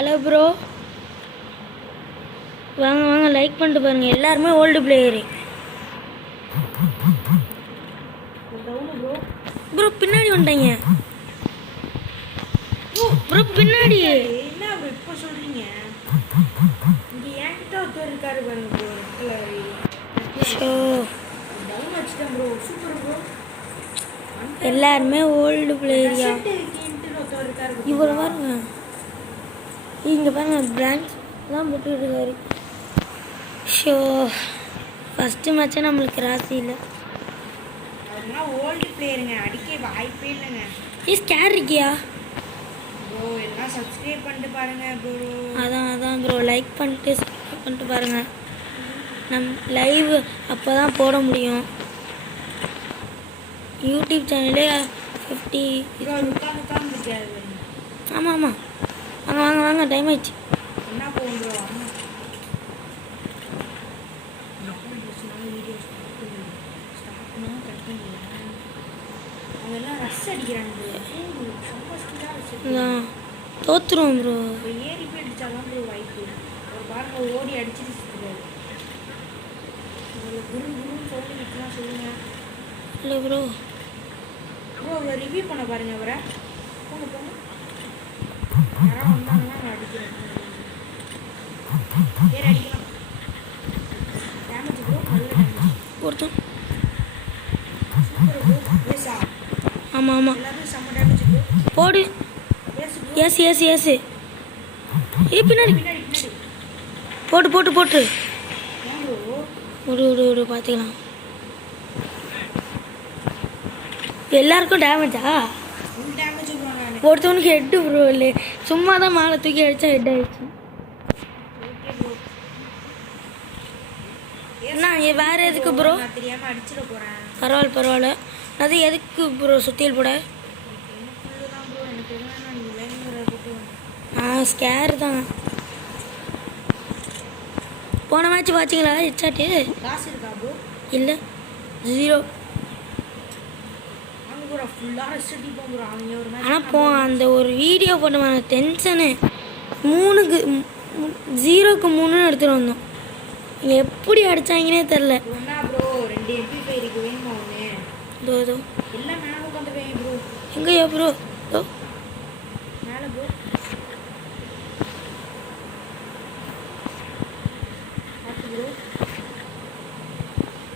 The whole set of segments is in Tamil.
ஹலோ ப்ரோ, வாங்க வாங்க லைக் பண்ணிட்டு பாருங்கள். எல்லாருமே ஓல்டு பிளேயரு. ப்ரோ பின்னாடி வந்துட்டீங்க. ப்ரோ பின்னாடி என்ன ப்ரோ இப்போ சொல்கிறீங்க? இங்கே என்கிட்ட ஒருத்தர் இருக்காரு பாருங்க ப்ரோ. ஷோ டவுன் வச்சுட்டேன் ப்ரோ. Super bro. எல்லாருமே ஓல்டு பிளேயரியா. ஒருத்தர் இருக்காரு. இவர் பாருங்க, இங்கே பாருங்க பிரான்ச் தான் போட்டுக்கிட்டு இருக்காரு. ஷோ ஃபஸ்ட்டு மேட்ச்சே நம்மளுக்கு ராசி இல்லை. அதெல்லாம் ஓல்டு பிளேயருங்க, அடிக்க வாய்ப்பே இல்லைங்க. ஸ்கேர் இருக்கியா ப்ரோ? எல்லாம் சப்ஸ்கிரைப் பண்ணிட்டு பாருங்க ப்ரோ. அதான் ப்ரோ, லைக் பண்ணிட்டு சப்ஸ்கிரைப் பண்ணிட்டு பாருங்கள். லைவ் அப்போ தான் போட முடியும். யூடியூப் சேனலே 50. ஆமாம் ஆமாம், வாங்க வாங்க வாங்க, டைம் ஆயிடுச்சு. என்ன போகும் ப்ரோ? அவங்கெல்லாம் ரஷ் அடிக்கிறாங்க. தோத்துருவோம் ப்ரோ. ஏறி போய் அடித்தாதான் ப்ரோ வாய்ப்பு. ஒரு பாருங்க ஓடி அடிச்சுட்டு சுற்றுறாரு. உங்களுக்கு குருன்னு சொல்லிக்கலாம் சொல்லுங்கள். இல்லை ப்ரோ. ப்ரோ அவரை ரிவ்யூ பண்ண பாருங்க. அவரை போங்க போங்க. யாராவது வந்தாங்கன்னா நான் அடிக்கிறேன். வேறு அடிக்கலாம். டேமேஜ் ப்ரோ, நல்ல டேமேஜ். ஒருத்தன். Super bro. பேசா. ஆமாம் ஆமாம், எல்லாரும் செம்ம டேமேஜ் ப்ரோ. போடு. Yes yes yes. பின்னாடி பின்னாடி பின்னாடி போட்டு போட்டு போட்டு ஏன் ப்ரோ? விடு பார்த்துக்கலாம். எல்லாருக்கும் டேமேஜா? Full damage bro. நான் ஒருத்தவனுக்கு ஹெட்டு ப்ரோ. இல்லை சும்மா தான் மேலே தூக்கி அடித்தா ஹெட் ஆகிடுச்சு. Okay bro. என்ன வேறு எதுக்கு ப்ரோ? நான் தெரியாமல் அடிச்சிட போகிறேன். பரவாயில்ல. அது எதுக்கு ப்ரோ சுத்தியல் போட? தான் ப்ரோ. எனக்கு என்ன நீங்கள் வேணுங்கிற போட்டு ஸ்கேர் தான். போன மேட்ச் பார்த்தீங்களா ஹெட்ஷாட்டு? காசு இருக்கா ப்ரோ? இல்லை, 0. அவங்க ப்ரோ ஃபுல்லாக ரெஸ்ட் அடிப்போம் ப்ரோ. அவங்க ஒரு மேட்ச் ஆனால் அந்த ஒரு வீடியோ போட்டோம், டென்ஷனு. 3க்கு 0க்கு 3 எடுத்துகிட்டு வந்தோம். எப்படி அடித்தாங்கன்னே தெரில. என்ன ப்ரோ 2 MP5 இருக்கு, வேணுமா ஒன்று? இதோ எல்லாம் மேலே உட்காந்துருக்கேன் ப்ரோ. எங்கேயா ப்ரோ? மேலே ப்ரோ. பார்த்து ப்ரோ.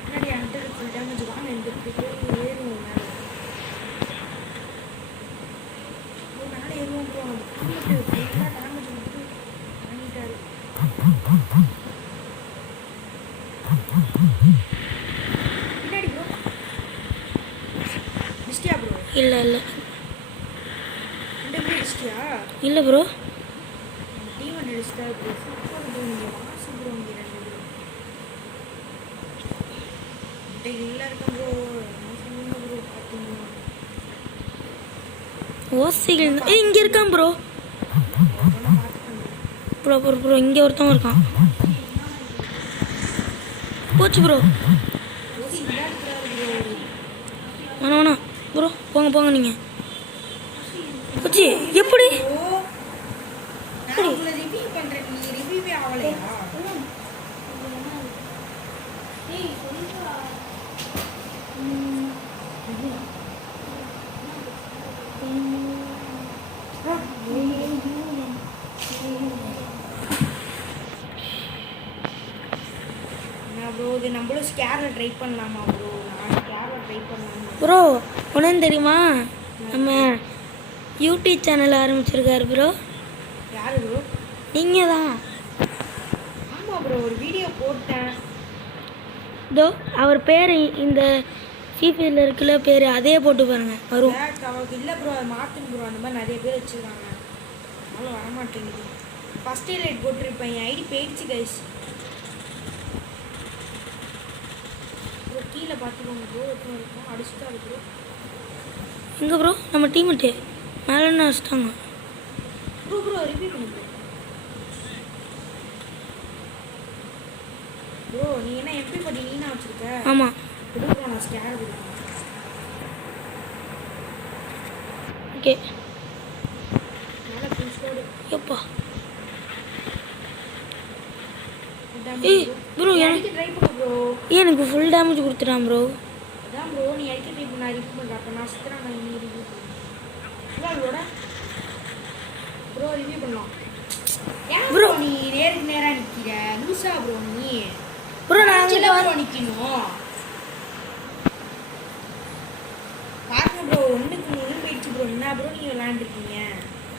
முன்னாடி அண்டர் ஃபுல் டேமேஜ் வாங்க. ஏறுவோம் மேலே. மேலே ஏறுவோம் ப்ரோ. ஃபுல்லாக டேமேஜ் மட்டும் வாங்கிட்டாரு. பின்னாடி ப்ரோ. டிஸ்டியா ப்ரோ? இல்லை ரெண்டு ப்ரோ டிஸ்டியா? இல்லை ப்ரோ. டீம் ஒன்று டிஸ்டா ப்ரோ. Super bro. நீங்கள் வாசு ப்ரோ. இங்கே 2 ப்ரோ இல்லை இருக்கேன் ப்ரோ. என்ன சொல்லுங்க ப்ரோ? பார்த்தீங்கன்னா ஓசிகள் இங்கே இருக்கான் ப்ரோ. ப்ரோ இங்கே ஒருத்தவங்க இருக்கான். போச்சு ப்ரோ. வேணாம் ப்ரோ, போங்க நீங்கள். போச்சு. எப்படி? ரிவ்யூ பண்ணுறேன். நீ ரிவ்யூவே ஆகலையா? ப்ரோ இது நம்மளும் ஸ்கேரில் ட்ரை பண்ணலாமா ப்ரோ? நான் ஸ்கேரில் ட்ரை பண்ணலாமா ப்ரோ? உடனே தெரியுமா, நம்ம யூடியூப் சேனல் ஆரம்பிச்சிருக்காரு ப்ரோ. யார் ப்ரோ? நீங்கள் தான். ஆமாம் ப்ரோ, ஒரு வீடியோ போட்டேன். இதோ அவர் பேர் இந்த ஃபீஃபியில் இருக்குல்ல பேர், அதே போட்டு பாருங்க வரும். அவருக்கு இல்லை ப்ரோ, அதை மாற்றுங்க ப்ரோ. அந்த மாதிரி நிறைய பேர் வச்சுருக்காங்க, அதனால வரமாட்டேங்குது. ஃபஸ்ட் லைட் போட்டிருப்பேன், என் ஐடி போயிடுச்சு கைஸ். ப்ரோ கீழே பார்த்துக்கோங்க ப்ரோ. எப்போ இருக்கும் அடிச்சுட்டா ப்ரோ. எங்கே ப்ரோ? நம்ம டீமெட்டு மேலே அடிச்சிட்டாங்க. ப்ரோ ரிவ்யூ பண்ணு ப்ரோ. நீ என்ன MP படி நீனா வச்சுருக்க? ஆமாம். ப்ரோ நான் ஸ்கேர் கொடுக்குறேன். ஓகே. மேலே ஃபுல் ஸ்கோர். எப்பா ஏய் ப்ரோ அடிக்க ட்ரை பண்ணு ப்ரோ. எனக்கு ஃபுல் டேமேஜ் கொடுத்துட்டான் ப்ரோ. அதான் ப்ரோ நீ அடிக்க ட்ரை பண்ண ரிவ்யூ பண்ணுற. அப்போ நான் சுற்றுறேன், நான் இன்னும் ரிவ்யூ பண்ணுறேன் ப்ரோ. ரிவ்யூ பண்ணலாம். ஏன் ப்ரோ நீ நேருக்கு நேராக நிற்கிற லூசா ப்ரோ நீ? ப்ரோ நான் ப்ரோ நிற்கணும் பாருங்க ப்ரோ. 1-3 போயிடுச்சு ப்ரோ. என்ன ப்ரோ நீங்கள் விளாண்டுருக்கீங்க?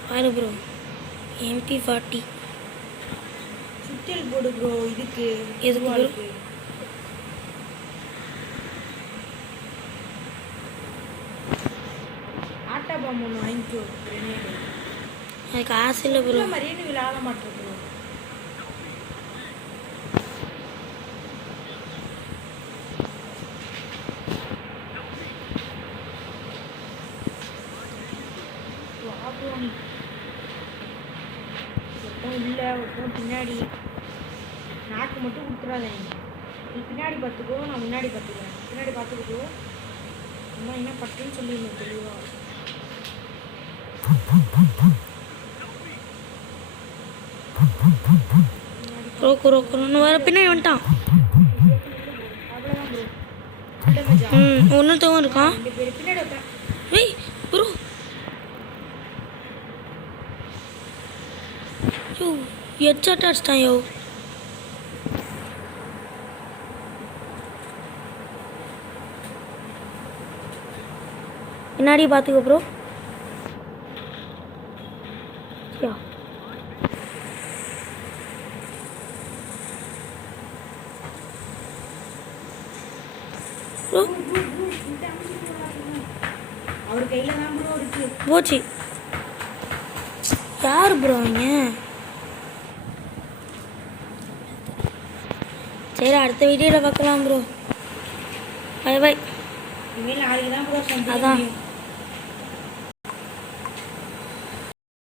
பாரு ப்ரோ MP40 சுத்தியல் போடு ப்ரோ. இதுக்கு எதுக்கு bro? இருக்கு. ஆட்டா பாம்பு ஒன்று வாங்கிக்கோ. கிரனேடு எனக்கு ஆசை இல்லை ப்ரோ. மாதிரியே நீ விளாட மாட்டேன் ப்ரோ. ஒருத்தன் உள்ள ஒருத்தன் பின்னாடி. நாக்கு மட்டும் கொடுத்துடாத. நீ பின்னாடி பார்த்துக்கோ, நான் முன்னாடி பார்த்துக்கிறேன். பின்னாடி பார்த்துக்கிட்டோ அம்மா என்ன பட்டுன்னு சொல்லிடணும் தெளிவா. ப்ரோ குரோன்னு வர பின்னாடி வந்துட்டான். அவ்வளோதான் ப்ரோ. டேமேஜா ஒன்றுத்தவன் இருக்கான். 2 பேர் பின்னாடி வைப்பேன். ஏய் ப்ரோ யோ ஹெட்ஷாட் அடிச்சிட்டான் யோ. பின்னாடி பார்த்துக்கோ ப்ரோ. யா ப்ரோ அவர் கையில் தான் ப்ரோ இருக்கு. போச்சு. யார் ப்ரோ அவங்க? சரி அடுத்த வீடியோவில் பார்க்கலாம் ப்ரோ. By by. இனிமேல் நாளைக்கு தான் ப்ரோ அதான்